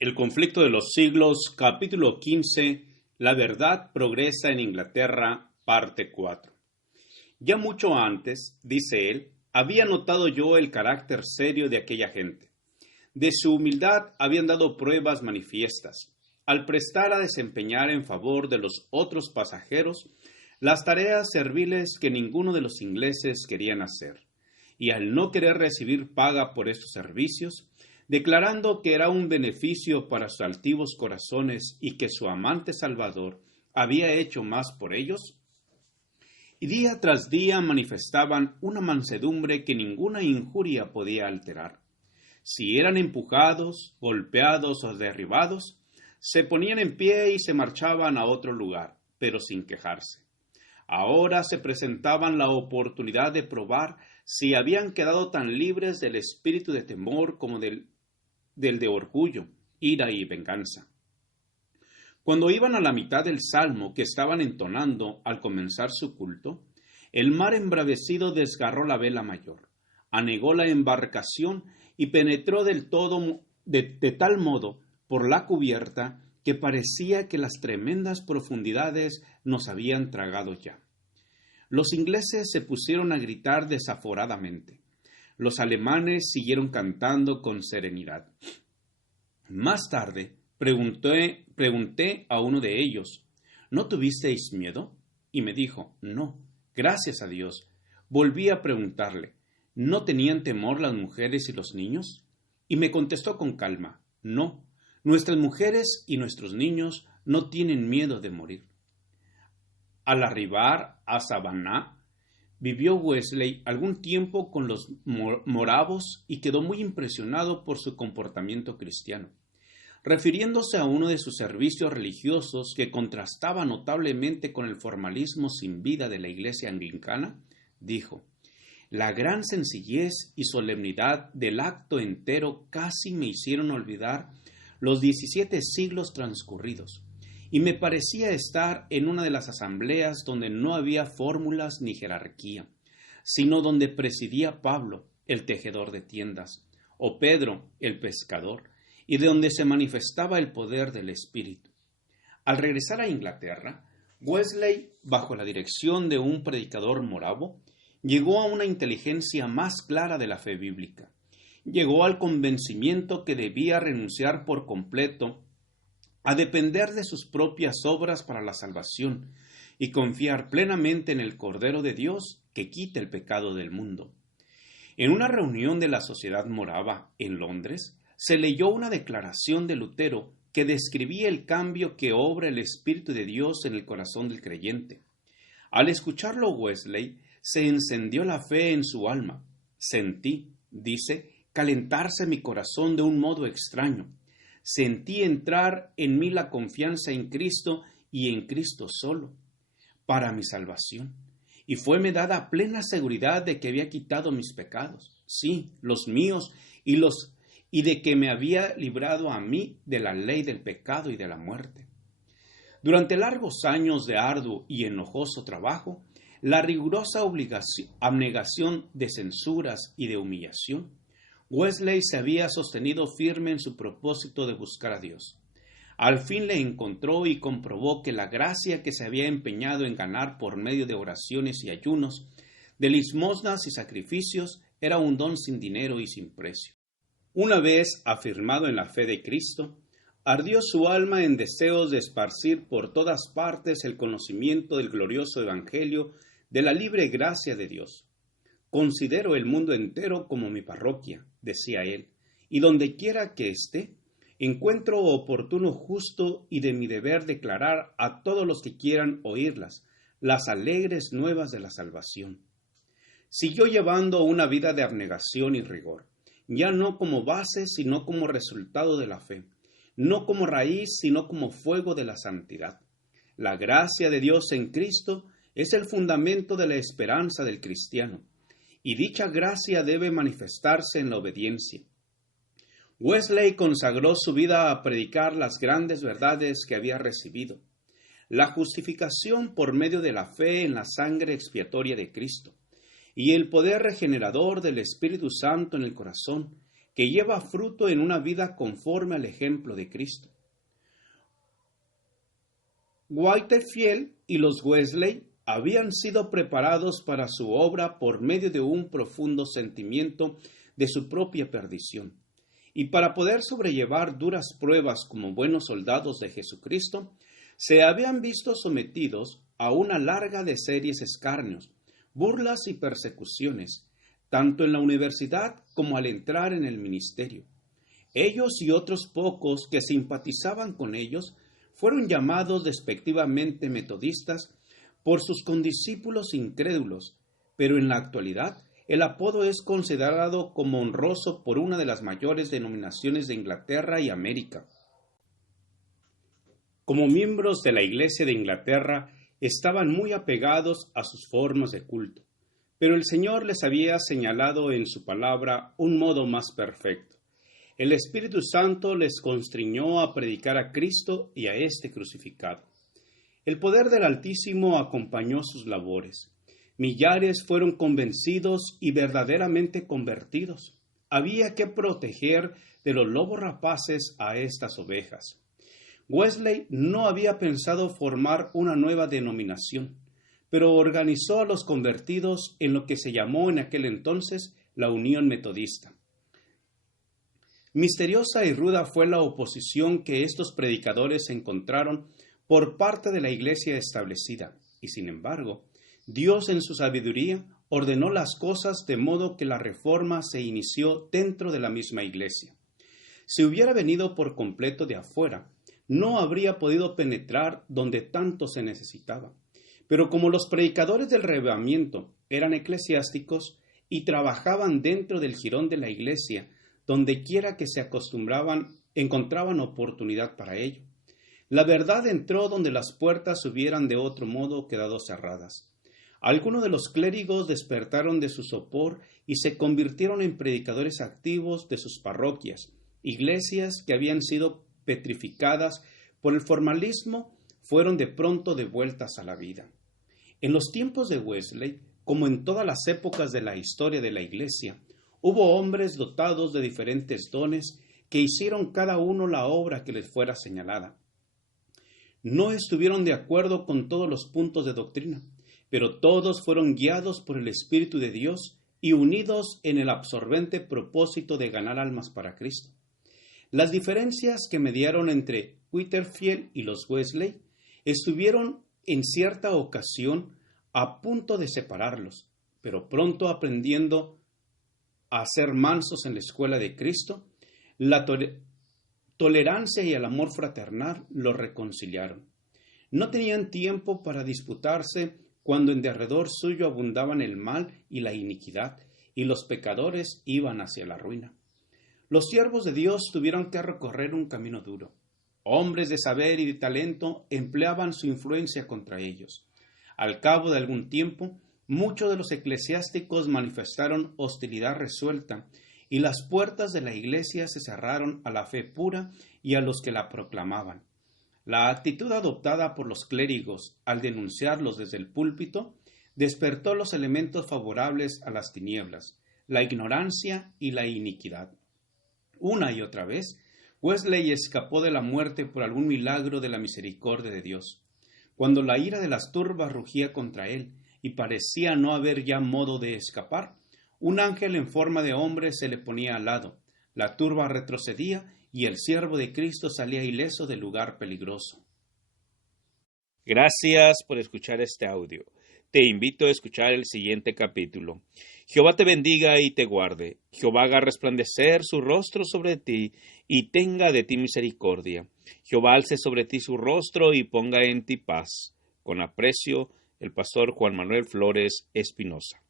El conflicto de los siglos, capítulo 15, La verdad progresa en Inglaterra, parte 4. Ya mucho antes, dice él, había notado yo el carácter serio de aquella gente. De su humildad habían dado pruebas manifiestas. Al prestar a desempeñar en favor de los otros pasajeros las tareas serviles que ninguno de los ingleses querían hacer, y al no querer recibir paga por estos servicios, declarando que era un beneficio para sus altivos corazones y que su amante Salvador había hecho más por ellos, y día tras día manifestaban una mansedumbre que ninguna injuria podía alterar. Si eran empujados, golpeados o derribados, se ponían en pie y se marchaban a otro lugar, pero sin quejarse. Ahora se presentaban la oportunidad de probar si habían quedado tan libres del espíritu de temor como del de orgullo, ira y venganza. Cuando iban a la mitad del salmo que estaban entonando al comenzar su culto, el mar embravecido desgarró la vela mayor, anegó la embarcación y penetró del todo de tal modo por la cubierta que parecía que las tremendas profundidades nos habían tragado ya. Los ingleses se pusieron a gritar desaforadamente. Los alemanes siguieron cantando con serenidad. Más tarde pregunté a uno de ellos, ¿no tuvisteis miedo? Y me dijo, no, gracias a Dios. Volví a preguntarle, ¿no tenían temor las mujeres y los niños? Y me contestó con calma, no, nuestras mujeres y nuestros niños no tienen miedo de morir. Al arribar a Savannah, vivió Wesley algún tiempo con los moravos y quedó muy impresionado por su comportamiento cristiano. Refiriéndose a uno de sus servicios religiosos que contrastaba notablemente con el formalismo sin vida de la iglesia anglicana, dijo, «La gran sencillez y solemnidad del acto entero casi me hicieron olvidar los 17 siglos transcurridos, y me parecía estar en una de las asambleas donde no había fórmulas ni jerarquía, sino donde presidía Pablo, el tejedor de tiendas, o Pedro, el pescador, y de donde se manifestaba el poder del Espíritu. Al regresar a Inglaterra, Wesley, bajo la dirección de un predicador moravo, llegó a una inteligencia más clara de la fe bíblica. Llegó al convencimiento que debía renunciar por completo a depender de sus propias obras para la salvación y confiar plenamente en el Cordero de Dios que quita el pecado del mundo. En una reunión de la Sociedad Morava en Londres, se leyó una declaración de Lutero que describía el cambio que obra el Espíritu de Dios en el corazón del creyente. Al escucharlo Wesley, se encendió la fe en su alma. Sentí, dice, calentarse mi corazón de un modo extraño. Sentí entrar en mí la confianza en Cristo y en Cristo solo, para mi salvación. Y fueme dada plena seguridad de que había quitado mis pecados, sí, los míos, y de que me había librado a mí de la ley del pecado y de la muerte. Durante largos años de arduo y enojoso trabajo, la rigurosa abnegación de censuras y de humillación, Wesley se había sostenido firme en su propósito de buscar a Dios. Al fin le encontró y comprobó que la gracia que se había empeñado en ganar por medio de oraciones y ayunos, de limosnas y sacrificios, era un don sin dinero y sin precio. Una vez afirmado en la fe de Cristo, ardió su alma en deseos de esparcir por todas partes el conocimiento del glorioso Evangelio de la libre gracia de Dios. Considero el mundo entero como mi parroquia, decía él, y donde quiera que esté, encuentro oportuno, justo y de mi deber declarar a todos los que quieran oírlas, las alegres nuevas de la salvación. Siguió llevando una vida de abnegación y rigor, ya no como base, sino como resultado de la fe, no como raíz, sino como fuego de la santidad. La gracia de Dios en Cristo es el fundamento de la esperanza del cristiano, y dicha gracia debe manifestarse en la obediencia. Wesley consagró su vida a predicar las grandes verdades que había recibido: la justificación por medio de la fe en la sangre expiatoria de Cristo, y el poder regenerador del Espíritu Santo en el corazón, que lleva fruto en una vida conforme al ejemplo de Cristo. Whitefield y los Wesley habían sido preparados para su obra por medio de un profundo sentimiento de su propia perdición, y para poder sobrellevar duras pruebas como buenos soldados de Jesucristo, se habían visto sometidos a una larga de serios escarnios, burlas y persecuciones, tanto en la universidad como al entrar en el ministerio. Ellos y otros pocos que simpatizaban con ellos fueron llamados despectivamente metodistas por sus condiscípulos incrédulos, pero en la actualidad el apodo es considerado como honroso por una de las mayores denominaciones de Inglaterra y América. Como miembros de la Iglesia de Inglaterra, estaban muy apegados a sus formas de culto, pero el Señor les había señalado en su palabra un modo más perfecto. El Espíritu Santo les constriñó a predicar a Cristo y a este crucificado. El poder del Altísimo acompañó sus labores. Millares fueron convencidos y verdaderamente convertidos. Había que proteger de los lobos rapaces a estas ovejas. Wesley no había pensado formar una nueva denominación, pero organizó a los convertidos en lo que se llamó en aquel entonces la Unión Metodista. Misteriosa y ruda fue la oposición que estos predicadores encontraron por parte de la iglesia establecida, y sin embargo, Dios en su sabiduría ordenó las cosas de modo que la reforma se inició dentro de la misma iglesia. Si hubiera venido por completo de afuera, no habría podido penetrar donde tanto se necesitaba. Pero como los predicadores del Reavivamiento eran eclesiásticos y trabajaban dentro del jirón de la iglesia, donde quiera que se acostumbraban, encontraban oportunidad para ello. La verdad entró donde las puertas hubieran de otro modo quedado cerradas. Algunos de los clérigos despertaron de su sopor y se convirtieron en predicadores activos de sus parroquias. Iglesias que habían sido petrificadas por el formalismo fueron de pronto devueltas a la vida. En los tiempos de Wesley, como en todas las épocas de la historia de la Iglesia, hubo hombres dotados de diferentes dones que hicieron cada uno la obra que les fuera señalada. No estuvieron de acuerdo con todos los puntos de doctrina, pero todos fueron guiados por el Espíritu de Dios y unidos en el absorbente propósito de ganar almas para Cristo. Las diferencias que mediaron entre Whitefield y los Wesley estuvieron en cierta ocasión a punto de separarlos, pero pronto aprendiendo a ser mansos en la escuela de Cristo, la tolerancia y el amor fraternal los reconciliaron. No tenían tiempo para disputarse cuando en derredor suyo abundaban el mal y la iniquidad, y los pecadores iban hacia la ruina. Los siervos de Dios tuvieron que recorrer un camino duro. Hombres de saber y de talento empleaban su influencia contra ellos. Al cabo de algún tiempo, muchos de los eclesiásticos manifestaron hostilidad resuelta, y las puertas de la iglesia se cerraron a la fe pura y a los que la proclamaban. La actitud adoptada por los clérigos al denunciarlos desde el púlpito despertó los elementos favorables a las tinieblas, la ignorancia y la iniquidad. Una y otra vez, Wesley escapó de la muerte por algún milagro de la misericordia de Dios. Cuando la ira de las turbas rugía contra él y parecía no haber ya modo de escapar, un ángel en forma de hombre se le ponía al lado, la turba retrocedía y el siervo de Cristo salía ileso del lugar peligroso. Gracias por escuchar este audio. Te invito a escuchar el siguiente capítulo. Jehová te bendiga y te guarde. Jehová haga resplandecer su rostro sobre ti y tenga de ti misericordia. Jehová alce sobre ti su rostro y ponga en ti paz. Con aprecio, el pastor Juan Manuel Flores Espinosa.